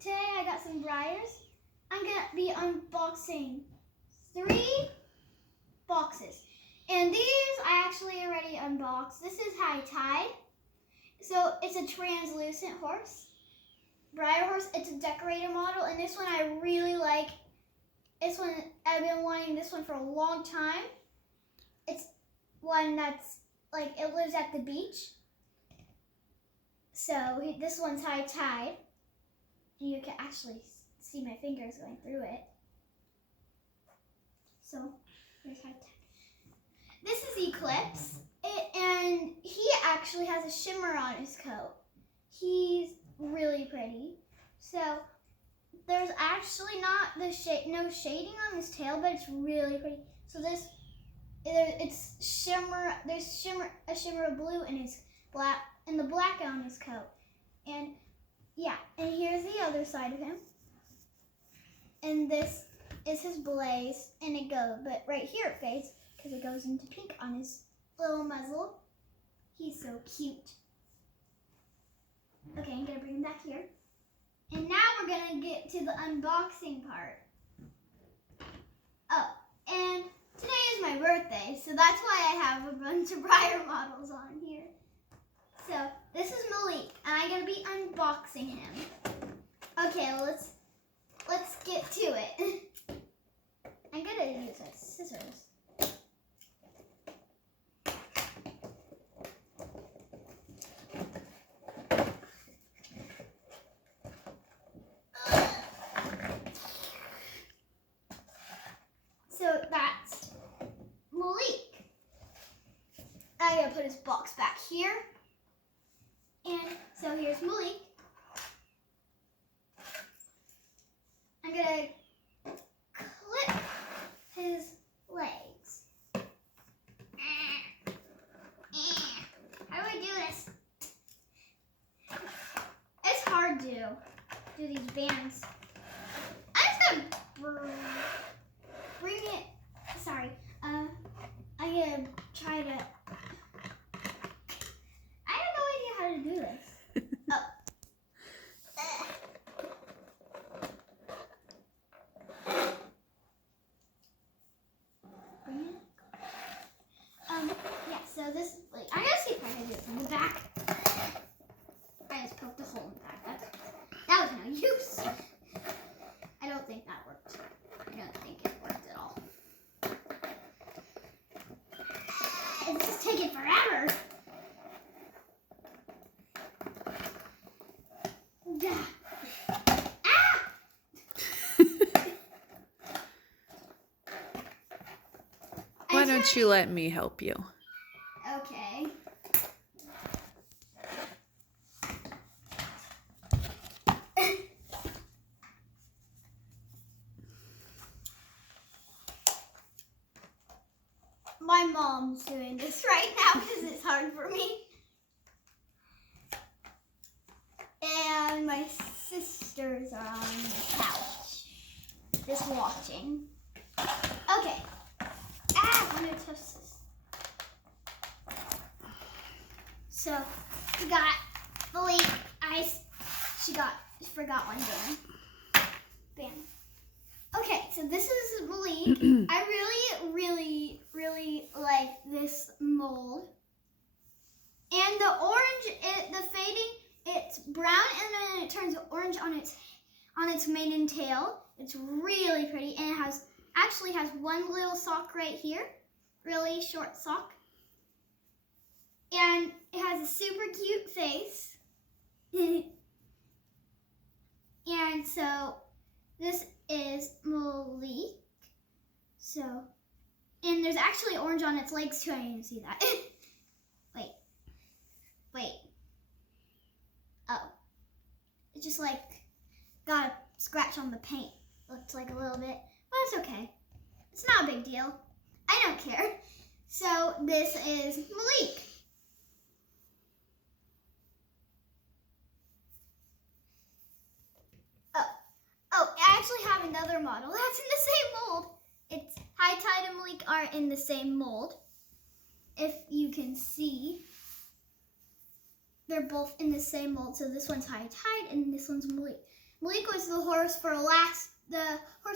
today I got some Breyers. I'm going to be unboxing 3 boxes. And these I actually already unboxed. This is high tide. So it's a translucent horse. Breyer horse. It's a decorated model. And this one I really like. This one, I've been wanting this one for a long time. It's one that's like, it lives at the beach. So this one's high tide. You can actually see my fingers going through it. So here's high tide. This is Eclipse, and he actually has a shimmer on his coat. He's really pretty. So there's actually not no shading on his tail, but it's really pretty. So it's shimmer. There's a shimmer of blue in his black, and the black on his coat. And yeah, and here's the other side of him. And this is his blaze, and it goes, but right here it fades because it goes into pink on his little muzzle. He's so cute. Okay, I'm gonna bring him back here. And now we're gonna get to the unboxing part. Oh, and today is my birthday, so that's why I have a bunch of Breyer models on here. So this is Malik, and I'm gonna be unboxing him. Okay, let's get to it. I'm gonna use scissors. So that's Malik. I'm gonna put his box back here. And so here's Malik. I'm gonna clip his legs. How do I do this? It's hard to do these bands. I'm just gonna bring it. Sorry. I'm gonna try to. I have no idea how to do this. Oh. Yeah, so this, like, I gotta see if I can do it from the back. I just poked a hole in the back. That was no use. I don't think that worked. I don't think it worked at all. It's just taking forever. Why don't you let me help you? Okay. My mom's doing this right now because it's hard for me. And my sisters are on the couch, just watching. Okay. I'm gonna touch this. So we got Malik. She forgot one band. Bam. Okay, so this is Malik. I really like this mold. And the orange, the fading, it's brown and then it turns orange on its mane and tail. It's really pretty, and it actually has one little sock right here, really short sock. And it has a super cute face. And so this is Malik. So, and there's actually orange on its legs too. I didn't even see that. Wait. Oh. It just like got a scratch on the paint. Looks like a little bit, but it's okay. It's not a big deal. I don't care. So this is Malik. Oh, I actually have another model that's in the same mold. It's High Tide and Malik are in the same mold. If you can see, they're both in the same mold. So this one's High Tide and this one's Malik. Malik was the horse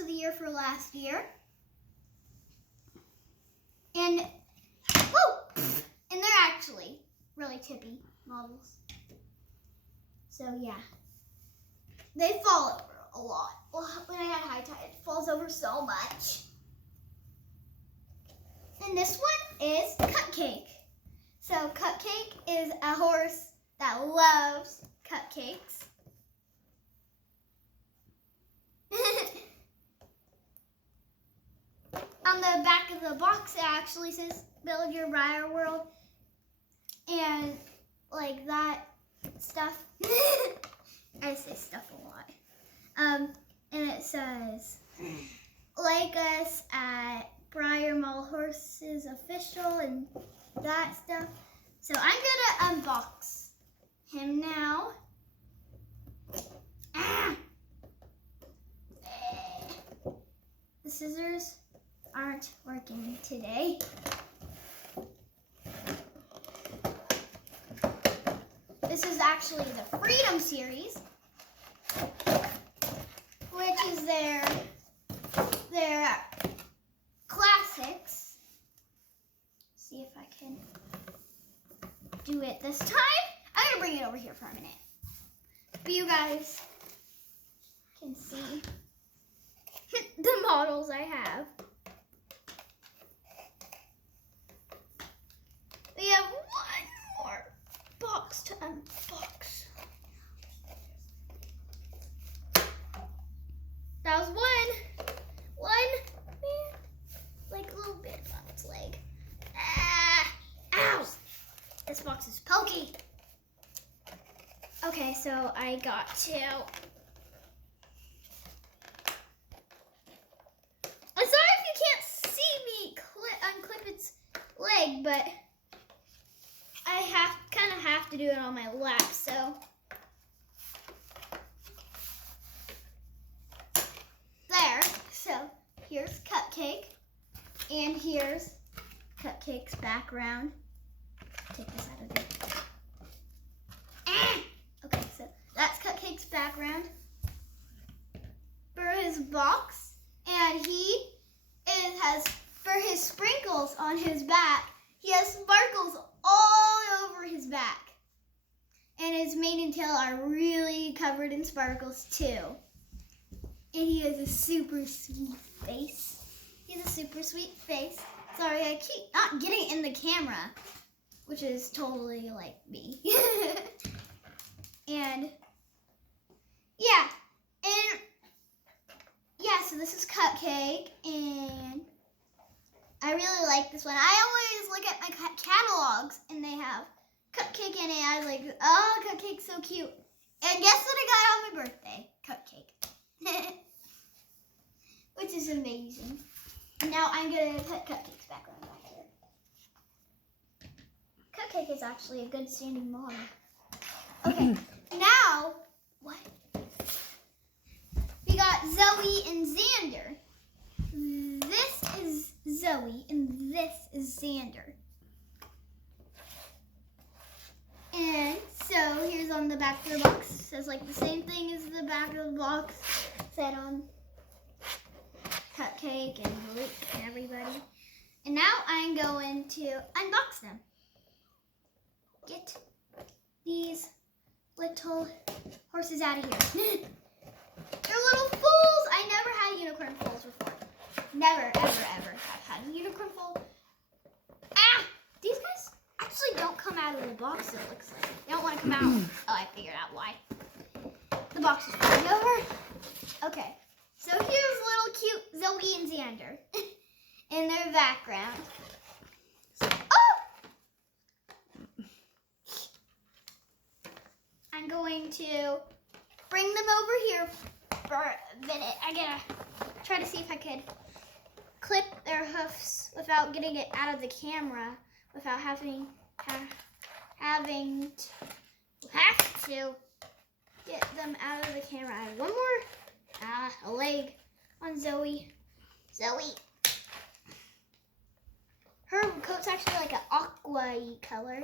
of the year for last year. And they're actually really tippy models. So yeah, they fall over a lot. When I had high tide, it falls over so much. And this one is Cupcake. So Cupcake is a horse that loves cupcakes. On the back of the box, it actually says "Build Your Breyer World," and like that stuff. I say stuff a lot. And it says, "Like us at Breyer Mall Horses Official," and that stuff. So I'm gonna unbox him now. The scissors aren't working today. This is actually the Freedom series, which is their classics. See if I can do it this time. I'm gonna bring it over here for a minute, but you guys can see the models I have. We have one more box to unbox. That was one like a little bit on its leg. Ow! This box is pokey. Okay, so I got to. I'm sorry if you can't see me unclip its leg, but I kind of have to do it on my lap, so. There, so here's Cupcake, and here's Cupcake's background. Take this out of there. Okay, so that's Cupcake's background for his box, and he has, for his sprinkles on his back, he has sparkles all over his back. And his mane and tail are really covered in sparkles too. And he has a super sweet face. He has a super sweet face. Sorry, I keep not getting it in the camera, which is totally like me. And yeah, so this is Cupcake, and I really like this one. I always look at my catalogs, and they have Cupcake in it. I was like, oh, Cupcake's so cute. And guess what I got on my birthday? Cupcake. Which is amazing. And now I'm going to put Cupcake's background back here. Cupcake is actually a good standing model. Okay, now, what? We got Zoe and Xander. This is Zoe, and this is Xander. And so here's on the back of the box. It says like the same thing as the back of the box said on Cupcake and Malik and everybody. And now I'm going to unbox them. Get these little horses out of here. They're little foals. I never had unicorn foals before. Never, ever, ever have had a unicorn foal. These guys actually don't come out of the box, it looks like. They don't want to come out. Oh, I figured out why. The box is falling over. Okay, so here's little cute Zoe and Xander in their background. I'm going to bring them over here for a minute. I gotta try to see if I could clip their hoofs without getting it out of the camera, without having to get them out of the camera. I have one more, a leg on Zoe. Zoe. Her coat's actually like an aqua-y color.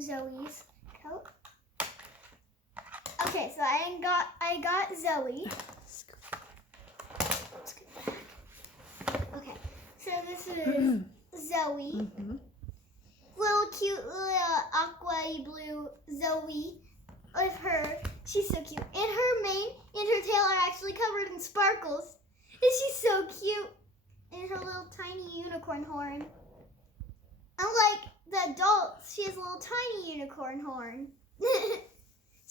Zoe's coat. Okay. Okay, so I got Zoe. Okay, so this is Zoe. Little cute little aqua blue Zoe with her. She's so cute. And her mane and her tail are actually covered in sparkles. And she's so cute. And her little tiny unicorn horn. Unlike the adults, she has a little tiny unicorn horn.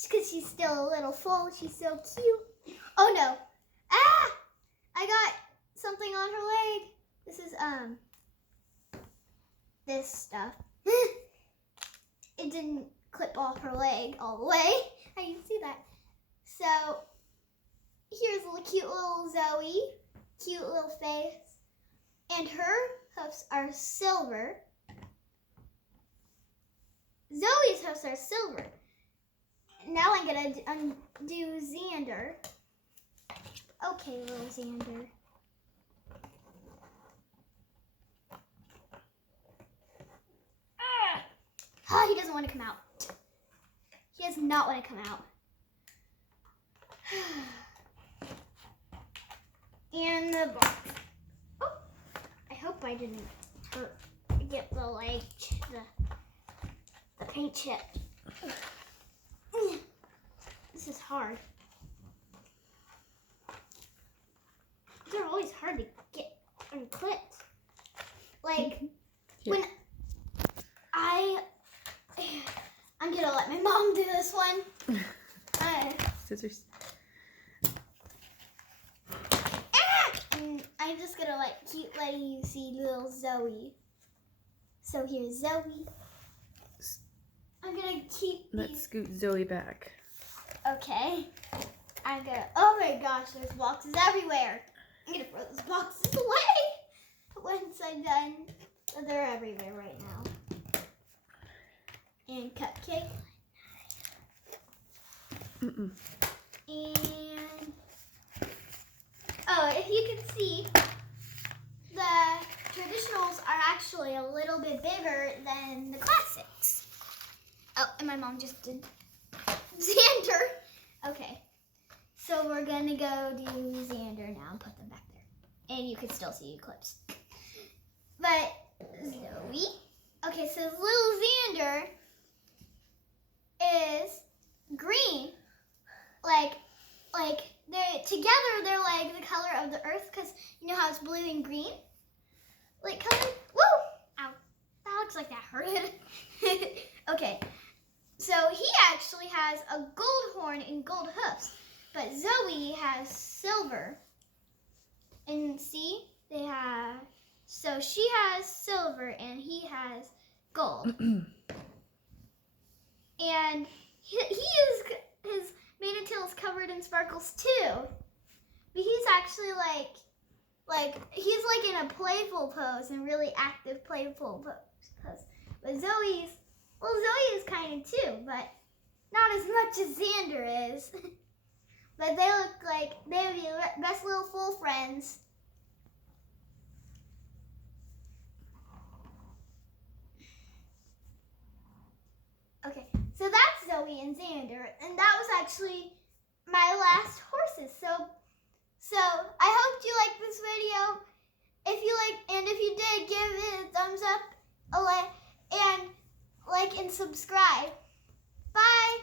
Because she's still a little foal. She's so cute. Oh no. Ah! I got something on her leg. This is, this stuff. It didn't clip off her leg all the way. I can see that. So, here's a cute little Zoe. Cute little face. And her hoofs are silver. Zoe's hoofs are silver. Now I'm going to undo Xander. Okay, little Xander. Oh, he doesn't want to come out. He does not want to come out. And the box. Oh, I hope I didn't get the leg, the paint chip. This is hard. They're always hard to get unclipped. Like, when I'm gonna let my mom do this one. Scissors. And I'm just gonna keep letting you see little Zoe. So here's Zoe. I'm gonna keep Let's scoot Zoe back. Okay. I'm gonna. Oh my gosh, there's boxes everywhere. I'm gonna throw those boxes away once I'm done. They're everywhere right now. And cupcake. And oh, if you can see, the traditionals are actually a little bit bigger than the classics. Oh, and my mom just did Xander. Okay, so we're gonna go do Xander now and put them back there. And you can still see Eclipse. But Zoe. Okay, so little Xander is green. Like they're together. They're like the color of the earth, because you know how it's blue and green, like color. Woo! Ow! That looks like that hurt. Okay, so he actually has a gold horn and gold hoofs, but Zoe has silver. And see, they have. So she has silver and he has gold. And his mane and tail is covered in sparkles too. But he's actually he's like in a playful pose and really active playful pose. But Zoe is kind of too, but not as much as Xander is. But they look like they would be best little full friends. Okay, so that's Zoe and Xander, and that was actually my last horses. So I hope you liked this video. If you did, give it a thumbs up, and subscribe. Bye.